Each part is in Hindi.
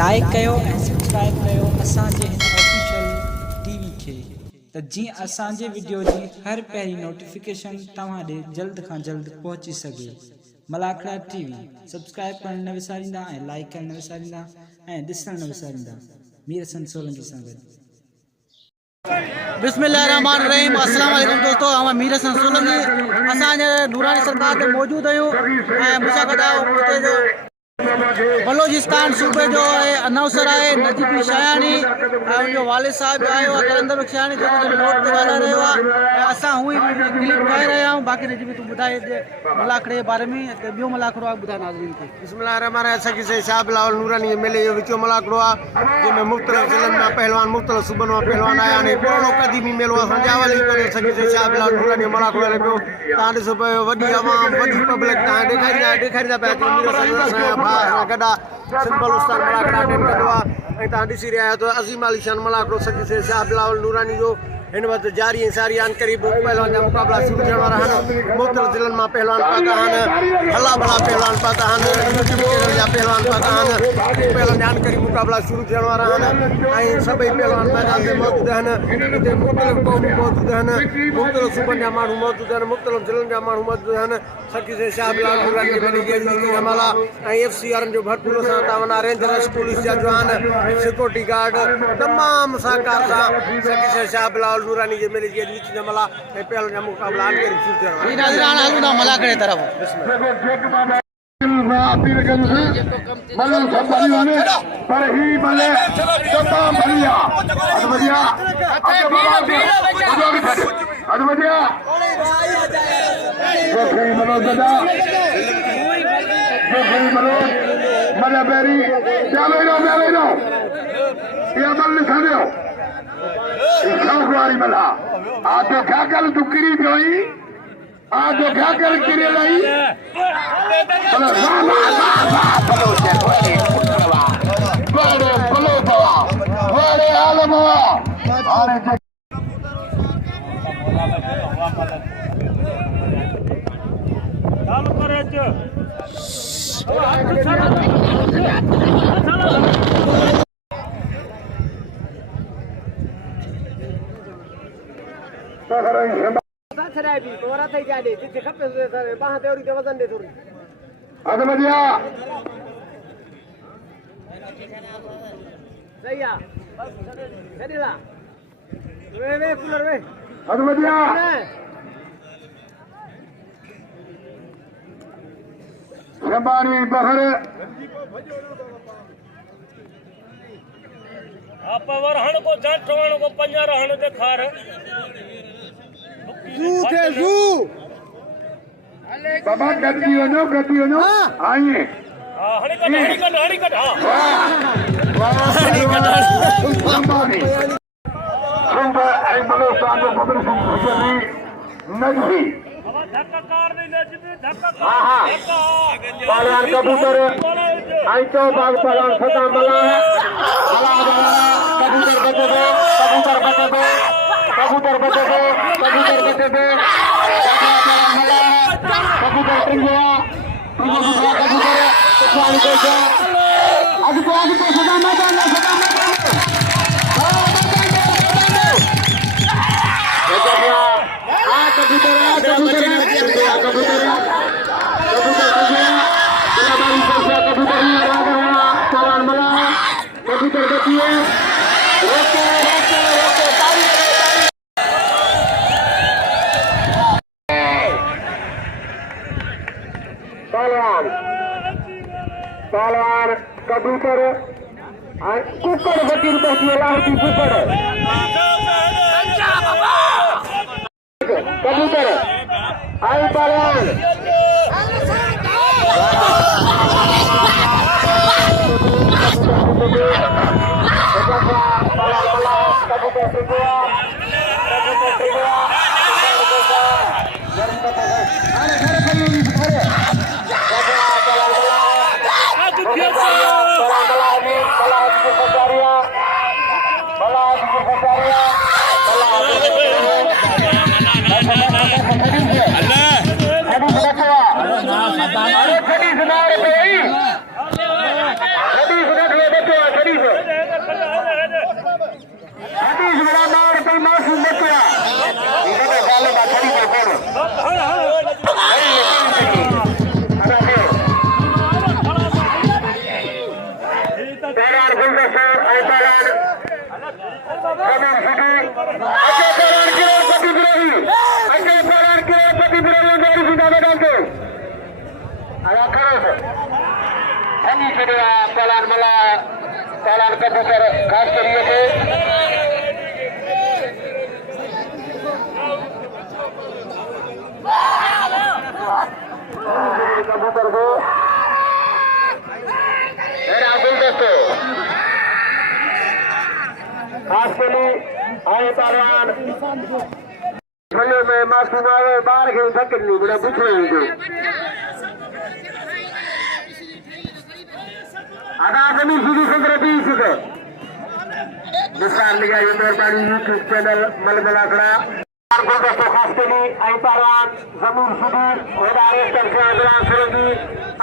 लाइक कयो ऐं सब्सक्राइब कयो असांजे हिन ऑफिशियल टीवी खे त जीअं असांजे वीडियो जी हर पहिरीं नोटिफिकेशन तव्हां ॾे जल्द खां जल्द पहुची सघे। मलाखड़ा टीवी सब्सक्राइब करण न विसारींदा ऐं लाइक करण न विसारींदा ऐं ॾिसण न विसारींदा। मीर हसन सोलंकी सां गॾु। बिस्मिल्लाहिर्रहमानिर्रहीम। अस्सलाम वालेकुम दोस्तों, हम मीर हसन सोलंकी असांजे नूरानी सरकार में मौजूद आहियूं ऐं मूंसां गॾु उते जो बलोचिस्तान सूबे जो अनाउंसर है नजीबी शयानी ऐं उनजो वालिद साहब आयो आहे कलंदर शयानी जो नोट ते ॻाल्हाए रहियो आहे। असां हूअं ई क्लिप ठाहे रहिया आहियूं। बाक़ी नजीबी तूं ॿुधाए मलाखड़े जे बारे में त ॿियो मलाखड़ो आहे ॿुधाए नाज़रीन खे। बिस्मिल्लाहिर्रहमानिर्रहीम। असांखे से शाह बिलावल नूरानी जे मेले जो विचो मलाखड़ो आहे जंहिंमें मुख़्तलिफ़ ज़िलनि मां पहलवान मुख़्तलिफ़ सूबनि मां पहलवान आया आहिनि। पुराणो क़दीमी मेलो असां जावल ई करे असांखे से शाह बिलावल नूरानी जो मलाखड़ो हले पियो। तव्हां ॾिसो पियो वॾी आवाम वॾी पब्लिक तव्हां ॾेखारींदा पिया अचो। मीर हसन असांजा भाउ सां गॾु सिंध बलूचिस्तान मलाखड़ा अटेंड कंदो आहे ऐं तव्हां ॾिसी रहिया आहियो त अज़ीम आली शान मलाखड़ो सची से शाह बिलावल नूरानी जो हिन वक़्तु जारी ऐं सारी आहिनि। क़रीब पहलवान जा मुक़ाबला शुरू थियण वारा आहिनि। मुख़्तलिफ़ ज़िलनि मां पहलवान पाता आहिनि, हला भला पहलवान पाता आहिनि, जा पहलवान पाता आहिनि। पहलवान जा क़रीब मुक़ाबला शुरू थियण वारा आहिनि ऐं सभई पहलवान मैदान ते मौजूदु आहिनि। हिते मुख़्तलिफ़ क़ौमूं मौजूदु आहिनि, मुख़्तलिफ़ सूबनि जा माण्हू मौजूदु आहिनि, मुख़्तलिफ़ ज़िलनि जा माण्हू मौजूदु आहिनि। सची से शाह बिलावल नूरानी जे मेले जी हमाला ऐं FC वारनि जो भरपूर सां तव्हां रेंजर्स पुलिस जा जवान सिक्योरिटी गार्ड तमामु सहकार सां सची से शाह बिलावल नूरानी जे मेले जी विच जमला ऐं पहलवान जा मुक़ाबला आन करे शुरू थियण मलाखड़े तरफ पर ही भले तमाम बढ़िया आतो क्या कर दुकरी जोई आतो क्या कर किरे लाई बड़े आलम शबानी बहर पावर हण को जाट हण को पंजार हण ते खार जू बाबा गति वनो आइए हणी कट शबानी सुंदर ऐं बलोचिस्तान जो बदल हुजरी नजरी धक्का कार नहीं नजबी धक्का पहलवान कबूतर आई तो बाग पहलवान फता मला हला कबूतर बचे दो कबूतर ट्रिंगवा कबूतर पानी को आगे तो सदा मैदान पहलवान कबूतर कुकर वकील बैठी लाहौटी कुकर कबूतर आई पहलवान Allah आया खरोस हनी छड़िया पलान मला पलान कबूतर खास करिए थे कबूतर को मेरा गुलदस्तो खास के लिए आए पहलवान भले में मासूम आवे बाहर के थकन नहीं बड़ा पूछ रहे हैं आधा जमीन सीधी संक्रांति सीधे निशान लिया ये मेहरबानी यूट्यूब चैनल मलमला खड़ा गुलदस्तों खास के लिए आई पहलवान जमीन सीधी होदारे से अगला सुरंगी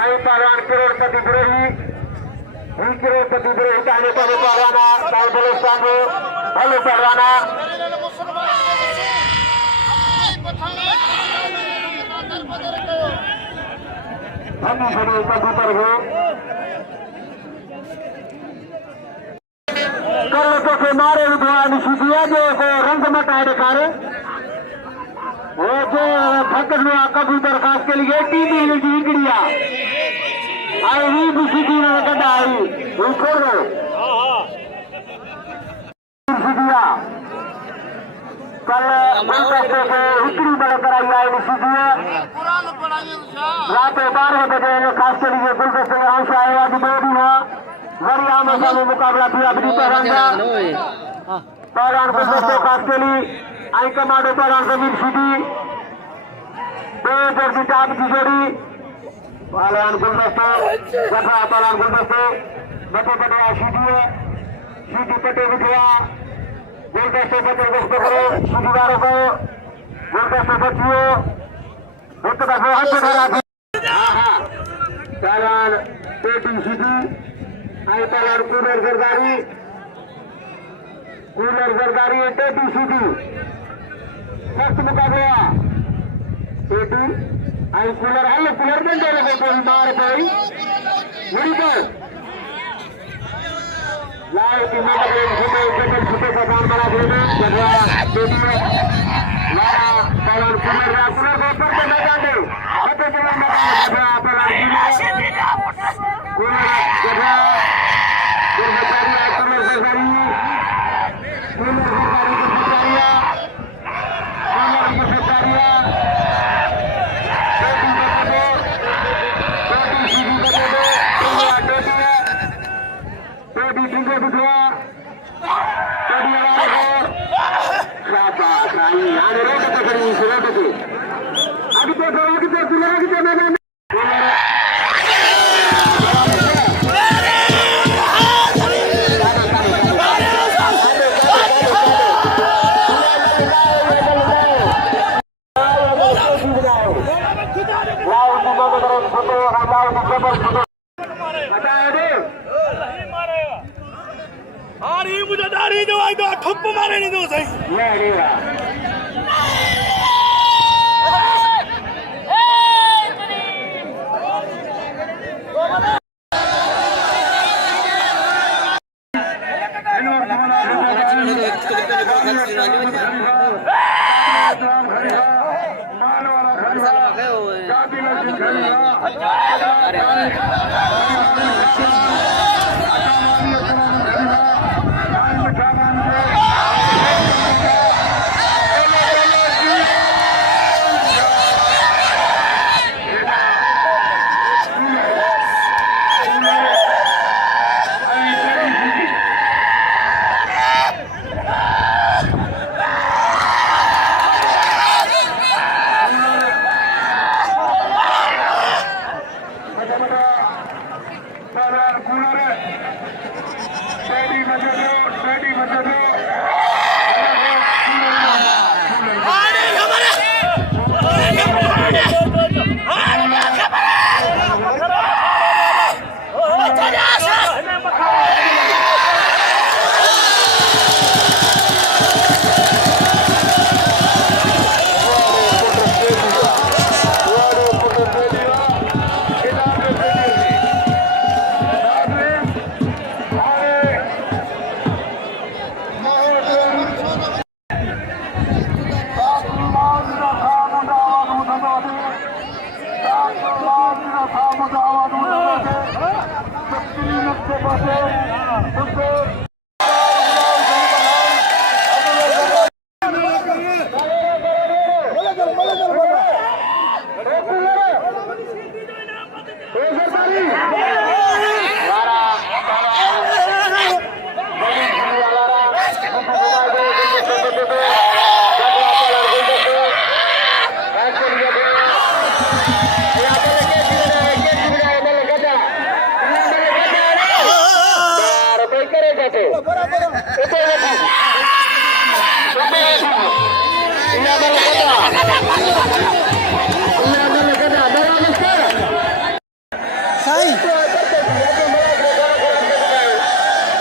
आई पहलवान करोड़पति बिरही ही करोड़पति बिरही चाहने पर पहलवाना दाई बलोस्तान को भलो पहलवाना हनी छड़िया कबूतर को कल तो के मारे विद्वान सीधिया जो रंग मटाए दिखारे वो जो भक्तनु कबूतर खास के लिए टीवी जिगड़िया आई ही भी सीधी ने कटा आई वो छोड़ो सीधिया कल गुलदस्ते से उतरी बड़े कराई आई सीधिया रात 12 बजे खास के लिए गुलदस्ते में अंश आए आज दो दिन गरिया में सामने मुकाबला थी अपनी पहलवान गुलदस्ते खास के लिए आई कमांडो पहलवान जमीन सीधी दो जर्सी टाप की जोड़ी पहलवान गुलदस्ते गठरा पहलवान गुलदस्ते बटे बटे सीधी सीधी पटे बिठवा गुलदस्ते बटे गुस्ते करो सीधीदारों को गुलदस्ते बचियो एक दफे हाथ धरा पहलवान पेटी सीधी आई पहलवान कूलर जरदारी पेटी सीधी मस्त मुकाबला पेटी आई कूलर हल कूलर बन जाने को कोई मार पाई मुड़ी पर लाल की मदद से छोटे का काम बना देना जगह पेटी लारा पहलवान कूलर को ऊपर से लगा दे हटे चला मरा पहलवान कूलर जगह मुझे दारी दो आई दो ठुप मारे नहीं दो सही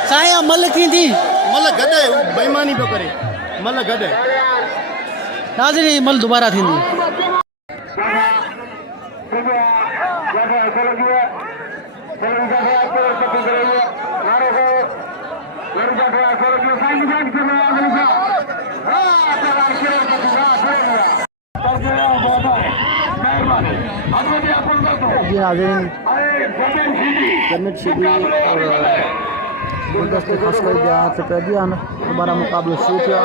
साईं मल की थी मल गॾे बेईमानी पियो करे मल गॾे नाज़रीन मल दोबारा थी जी नाज़रीन जमीर शीदी और गुलदस्ते खास कर हाथ पे दिया दोबारा मुकाबलो शुरू किया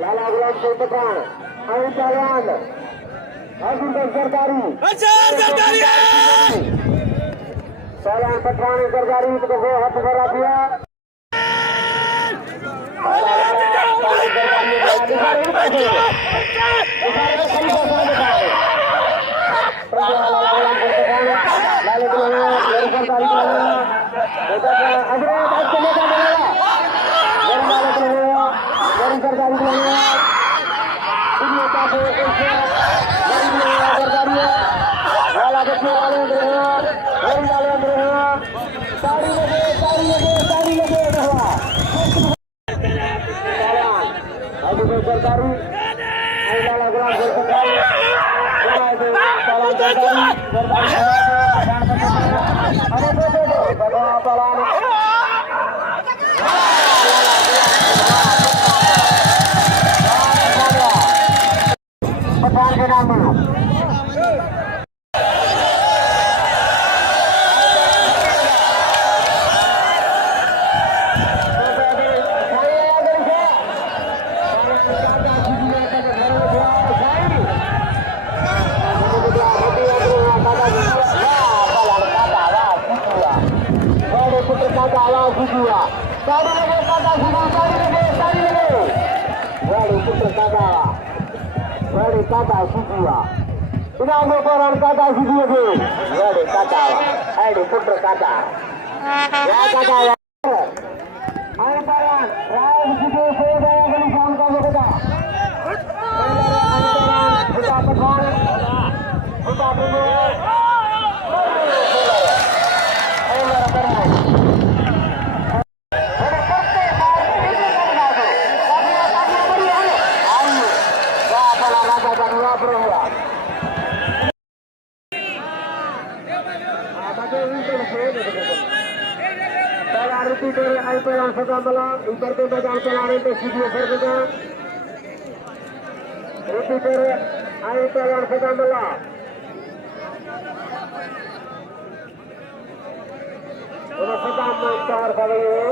लाला गुलाम से पठान अभी पहलवान सरकारी पहलवान पठान सरकारी तो हाथ भरा दिया पठान के नाम में kata Sujua. Tidak mau orang kata Sujua tu. Ada kata, ada putra kata. Ya kata ya. Ada paran, Rai Sujua saya kali phone kamu kata. Kita perform, kita perform. Pelayan sedang melang, ibarat badan pelayan itu video berbeda. Repeater, pelayan sedang melang. Udah sedang mencar kali ini.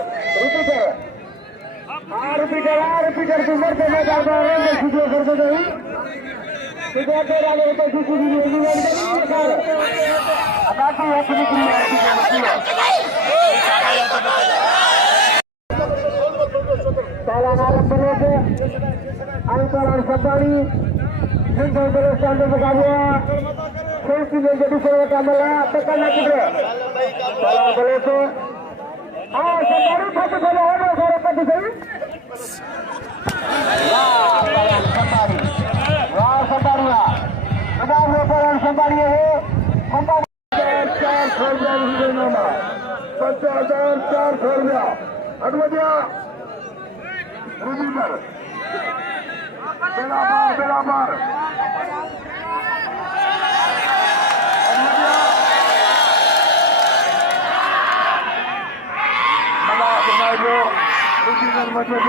Repeater, repeater sumber badan pelayan itu video berbeda. Tidak ada yang itu video ini berbeda. Apa sih yang ini? Pelayan Arab Malaysia, pelayan Sabani, Singapura Bersama Bersama, Sesi menjadi seorang kamera, tekan lagi bro. Pelayan Malaysia, Sabani satu saja ada seorang pemain. Pelayan Sabani, Sabani lah. Ada pelayan Sabani ini, Sabani. 4,000 nama, 50,000 rupiah. Aduh dia. Rubiber, belabar. Mana pengajo, Rubiber macam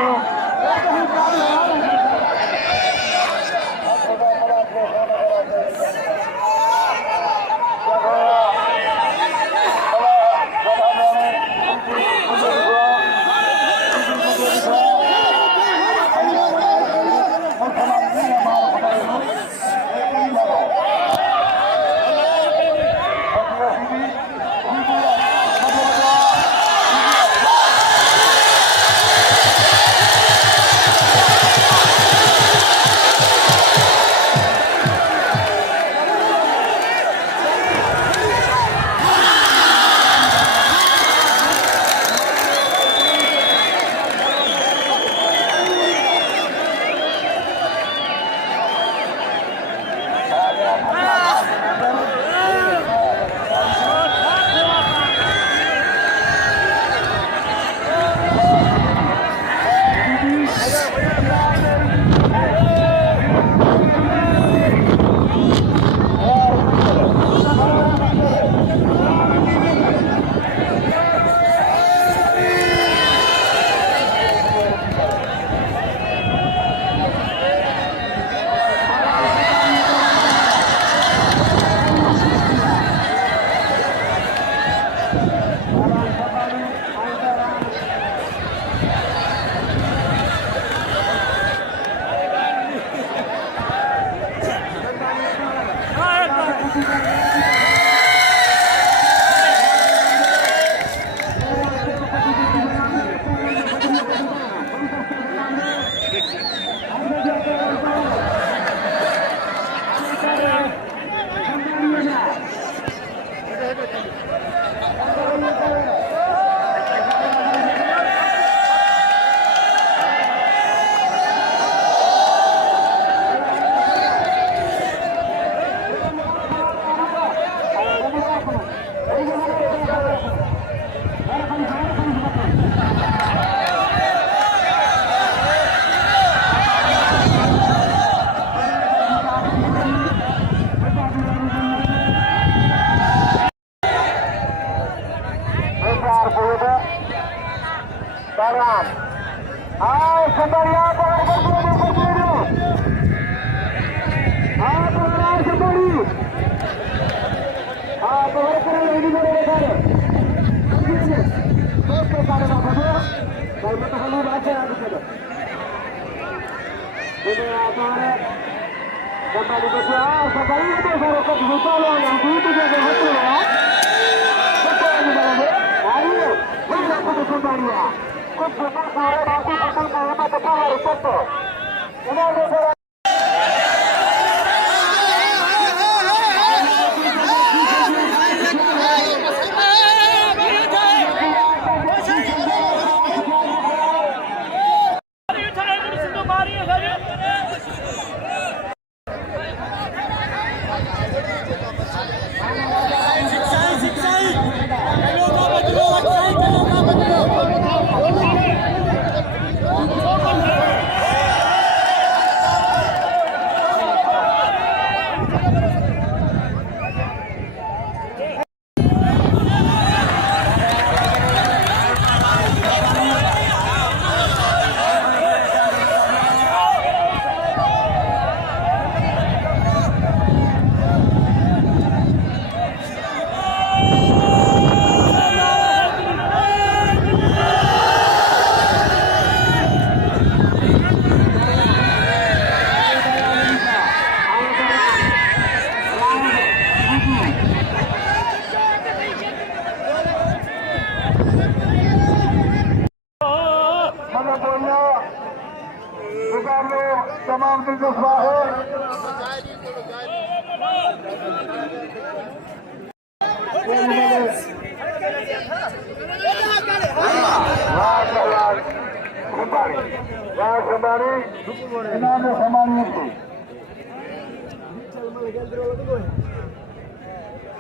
तमाम दिलचस्प है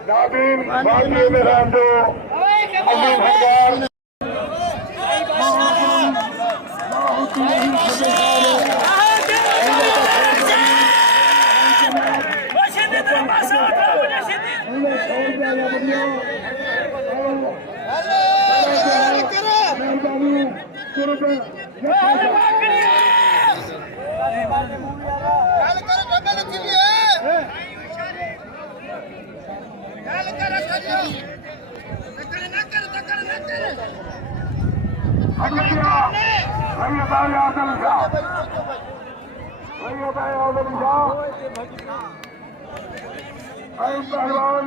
नादीन बाजी में रामदो अमीर भगवान पहलवान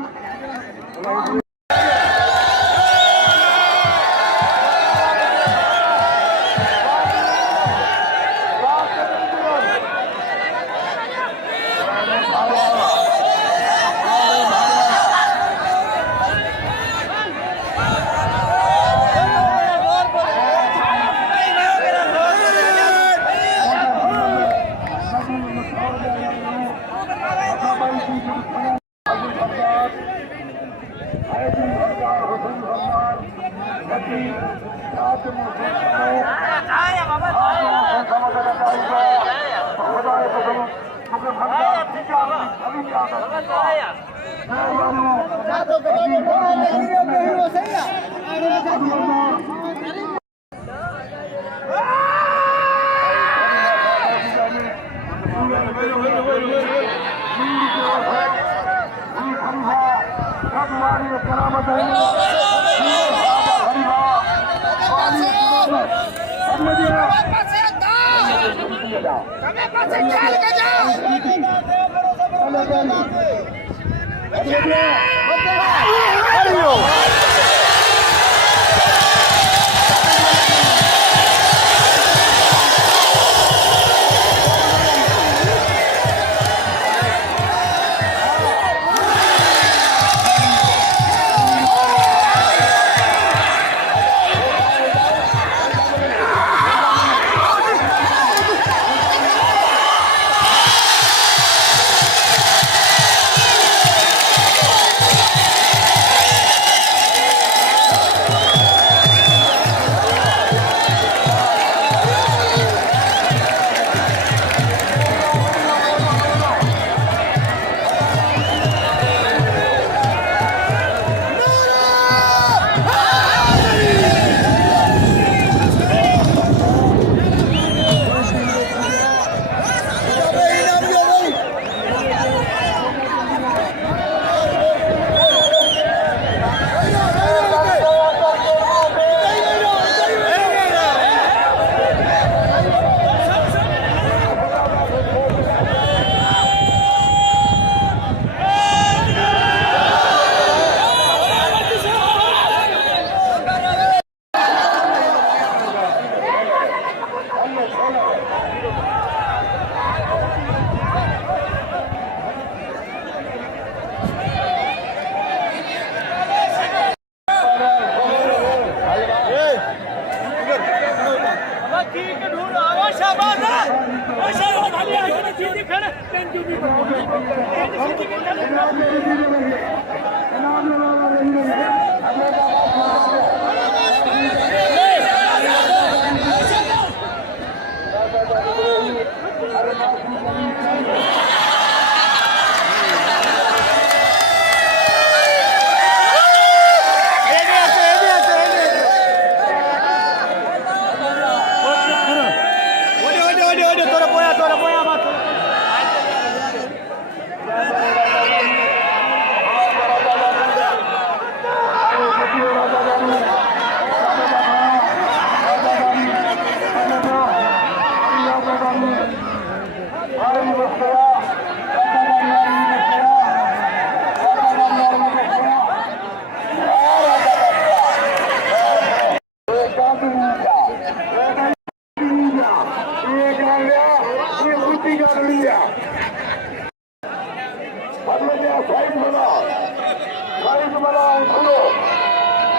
वाला घोड़ो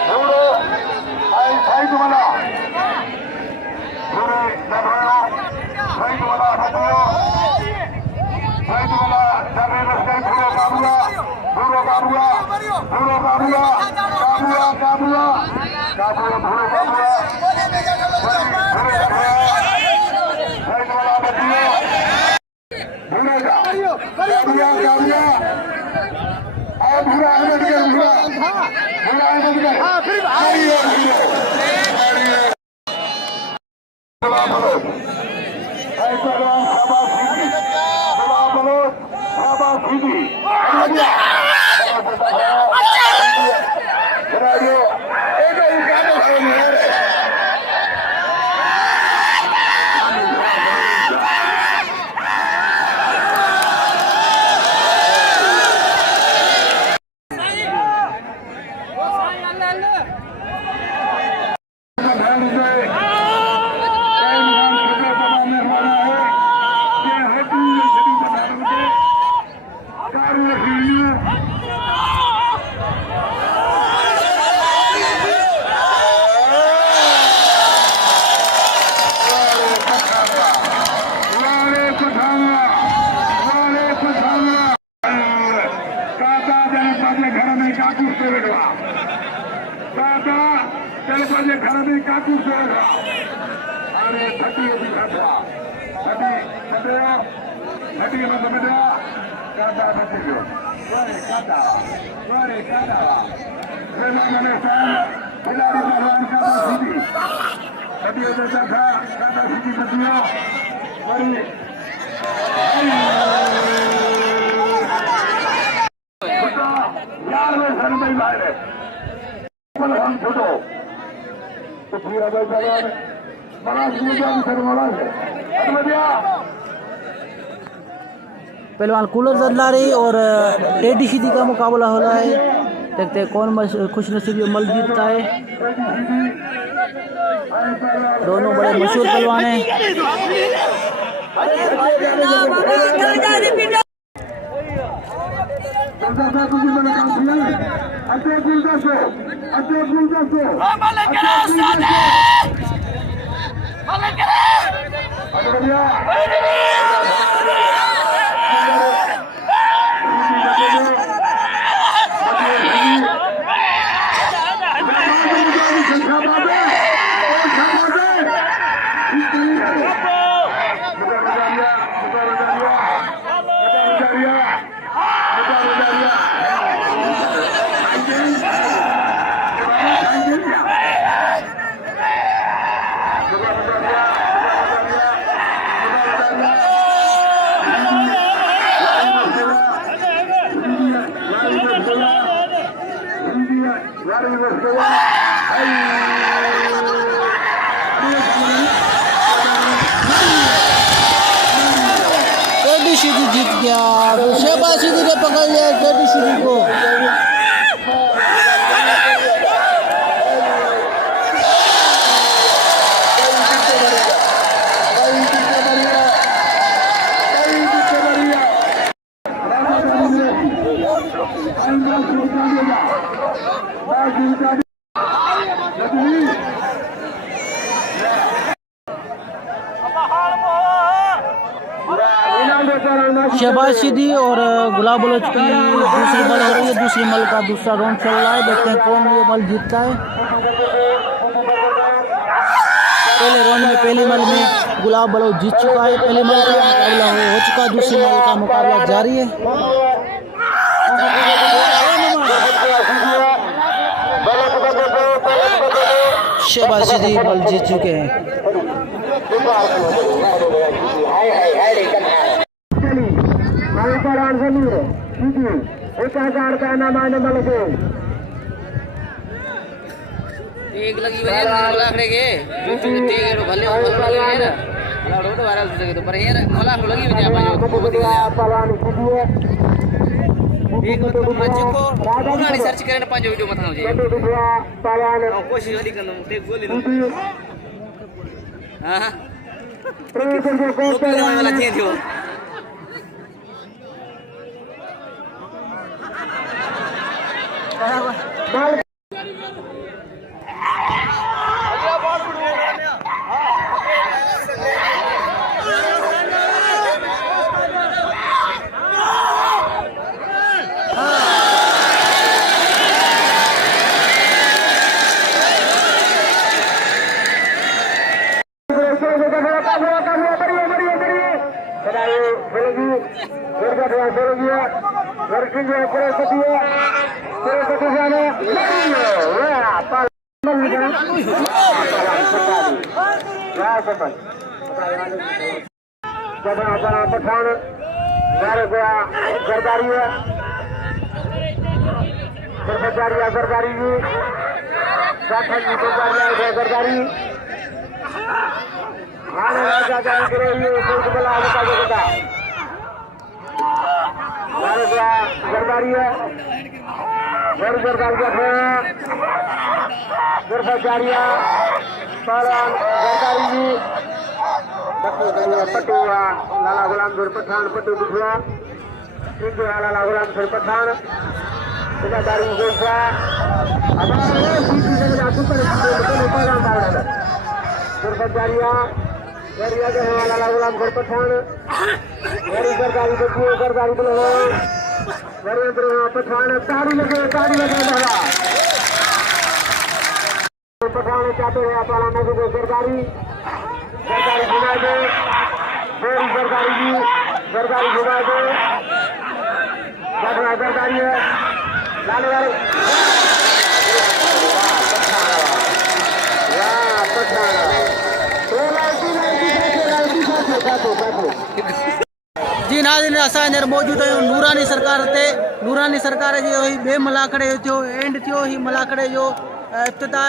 घोड़ो आई साइड वाला घोड़े दबाया साइड वाला हटियो साइड वाला चले रस्ते घोड़ो काबुआ घोड़ो काबुआ घोड़ो काबुआ काबुआ काबुआ काबुआ घोड़ो काबुआ साइड वाला हटियो घोड़े काबुआ काबुआ भूरा अहमद के भूरा भूरा अहमद के हां फिर ऐसा नाम शाबाश सीधी घर में काकू से अरे थटी भी खतरा थटी खतरा थटी में समझा काटा थटी जो काटा रेला में सान खिलाड़ी भगवान का सीधी थटी हो जाता था काटा सीधी थटिया बड़ी यार में घर में लाए हम छोड़ो पहलवान कूलर जल्लारी और टेडी सीधी का मुकाबला हो रहा है। देखते हैं कौन खुश नसीब मल जीतता है। दोनों बड़े मशहूर पहलवान हैं। टेडी सीधी जीत गया। शहबाज सीधी ने पकड़ लिया टेडी सीधी को। शहबाज सीधी और गुलाब बलोच की दूसरी मल हो रही है। दूसरी मल का दूसरा राउंड चल रहा है। देखते हैं कौन ये मल जीतता है। पहले राउंड में पहली मल में गुलाब बलोच जीत चुका है। पहली मल का मुकाबला हो चुका है। दूसरी मल का मुकाबला जारी है। शहबाज सीधी मल जीत चुके हैं। एक लगी हुई है मला खड़ेगे जो ते रो भले भले है ना मला रोड वायरल हो सके तो पर ये मला लगी हुई है एक तो आज को पूरा रिसर्च करने पांच वीडियो मत हो जाए कोशिश वाली करना टेक गोली हां तो वाला चेंज हो पठान सरदारी है सरदारी जी सरदारी सरदारी है सरदारी सरदारिया सरदारी जी पट्टू लाला गुलाम जोर पठान पट्टू दुखला लाला गुलाम जोर पठान दारी गोसा सरदारिया लाला गुलाम जोर पठान सरदारी सरदारी पठान ताड़ी लगे पठान चाहते हैं पाला नजर सरदारी सरदारी घुमा दो सरदारी जी सरदारी घुमा दो सरदारी है लाने वाले जी नाज़रीन असां हींअर मौजूदु आहियूं नूरानी सरकार ते नूरानी सरकार जो ही ॿिए मलाखड़े थियो एंड थियो ही मलाखड़े जो इफ्तिताह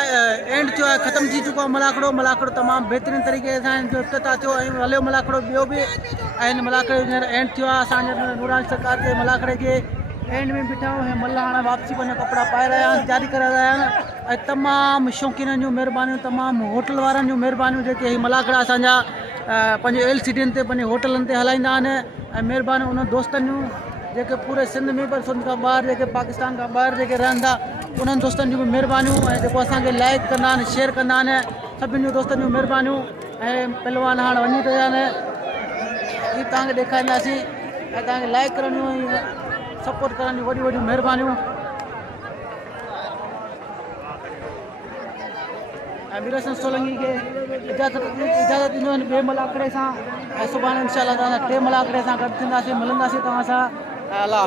एंड थियो आहे ख़तमु थी चुको आहे मलाखड़ो तमामु बहितरीन तरीक़े सां जो इफ्तिताह थियो ऐं हलियो मलाखड़ो ॿियो बि ऐं हिन मलाखड़े जो हींअर एंड थियो आहे असांजे नूरानी सरकार जे मलाखड़े जे एंड में बीठा आहियूं ऐं मल्ह हाणे वापसी पंहिंजा कपिड़ा पाए रहिया आहिनि जारी करे रहिया आहिनि ऐं तमामु शौक़ीननि जूं महिरबानियूं तमामु होटल वारनि जूं महिरबानियूं जेके ही मलाखड़ा असांजा पंहिंजे LCDनि ते पंहिंजे होटलनि ते हलाईंदा आहिनि ऐं महिरबानी उन दोस्तनि जूं जेके पूरे सिंध में पर सिंध खां ॿाहिरि जेके पाकिस्तान खां ॿाहिरि जेके रहनि था उन्हनि दोस्तनि जूं महिरबानियूं ऐं जेको असांखे लाइक कंदा आहिनि शेयर कंदा आहिनि सभिनि जूं दोस्तनि जूं महिरबानियूं ऐं पहलवान हाणे वञी रहिया आहिनि हीअ तव्हांखे ॾेखारींदासीं ऐं तव्हांखे लाइक करण जूं सपोर्ट करण जूं वॾियूं वॾियूं महिरबानियूं ऐं वीरसन सोलंकी खे इजाज़त ॾींदो आहिनि ॿिए मलाखड़े सां ऐं सुभाणे इंशाअल्लाह तव्हां सां टे मलाखड़े सां गॾु थींदासीं मिलंदासीं तव्हां सां अल्लाह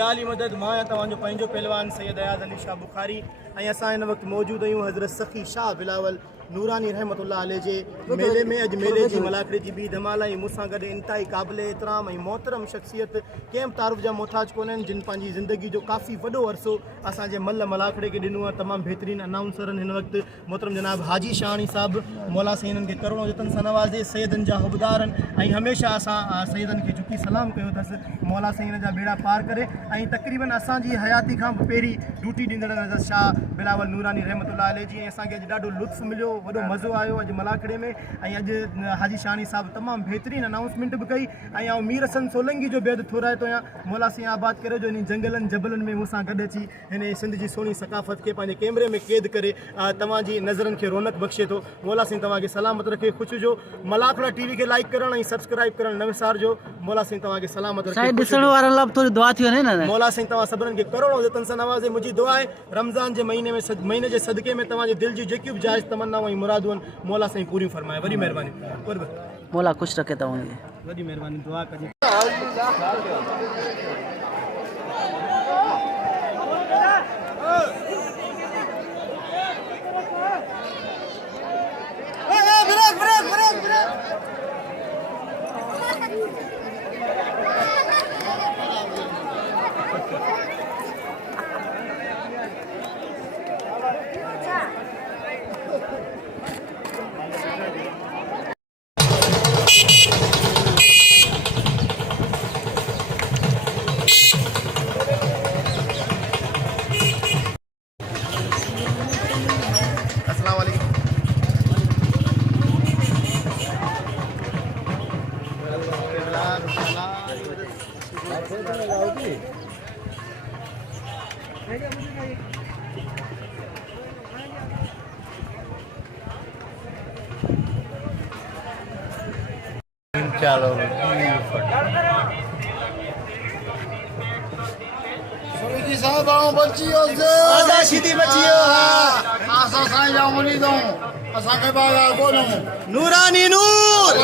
याली मदद मां तव्हांजो पंहिंजो पहलवान सैयद अयाज़ अली शाह बुखारी ऐं असां हिन वक़्तु मौजूदु आहियूं हज़रत सखी शाह बिलावल नूरानी रहमतुल्लाह अलैह जे मेले में अॼु मेले जी मलाखड़े जी बि धमाल ऐं मूंसां गॾु इंतिहाई क़ाबिल एतिराम ऐं मोहतरम शख़्सियत कंहिं बि तारुफ़ जा मोहताज कोन्हनि जिन पंहिंजी ज़िंदगी जो काफ़ी वॾो अरसो असांजे मलाखड़े खे ॾिनो आहे तमामु बहितरीन अनाउंसर हिन वक़्तु मोहतरम जनाब हाजी शाहणी साहिबु मौला साईं हिननि खे करोड़ों जतन सां नवाज़े सैयदनि जा हुबदार आहिनि ऐं हमेशह असां सैयदनि खे झुकी सलाम कयो अथसि मौला साईं हिन जा बेड़ा पार करे ऐं तक़रीबन असांजी हयाती खां पहिरीं ड्यूटी ॾींदड़ हज़रत शाह बिलावल नूरानी रहमतुल्लाह अलैह जी ऐं असांखे अॼु ॾाढो लुत्फ़ु मिलियो वॾो मज़ो आयो अॼु मलाखड़े में ऐं अॼु हाजी शाहनी साहिबु तमामु बहितरीन अनाउंसमेंट बि कई ऐं आउं मीर हसन सोलंकी जो बेद थोराए थो आहियां मौला साईं आबाद करे जो इन जंगलनि जबलनि में मूंसां गॾु अची हिन सिंध जी सुहिणी सकाफ़त खे पंहिंजे कैमरे में क़ैद करे तव्हांजी नज़रनि खे रौनक बख़्शे थो मौला साईं तव्हांखे सलामत रखे ख़ुशि जो मलाखड़ा TV खे लाइक करणु ऐं सब्सक्राइब करणु न विसारजो मौला साईं तव्हांखे सलामत रखे ॾिसण वारनि लाइ थोरी दुआ थी वञे न मौला साईं तव्हां सभिनीनि खे करोड़ों जतन सां नवाज़े मुंहिंजी दुआ आहे रमज़ान जे महीने जे सदके में तव्हांजे दिलि जी जेकियूं बि जाइज़ तमन्नाऊं ऐं मुरादूं आहिनि मौला साईं पूरी फरमाए वॾी महिरबानी मौला ख़ुशि रखे तव्हांखे वॾी महिरबानी दुआ कजे नूरानी नूर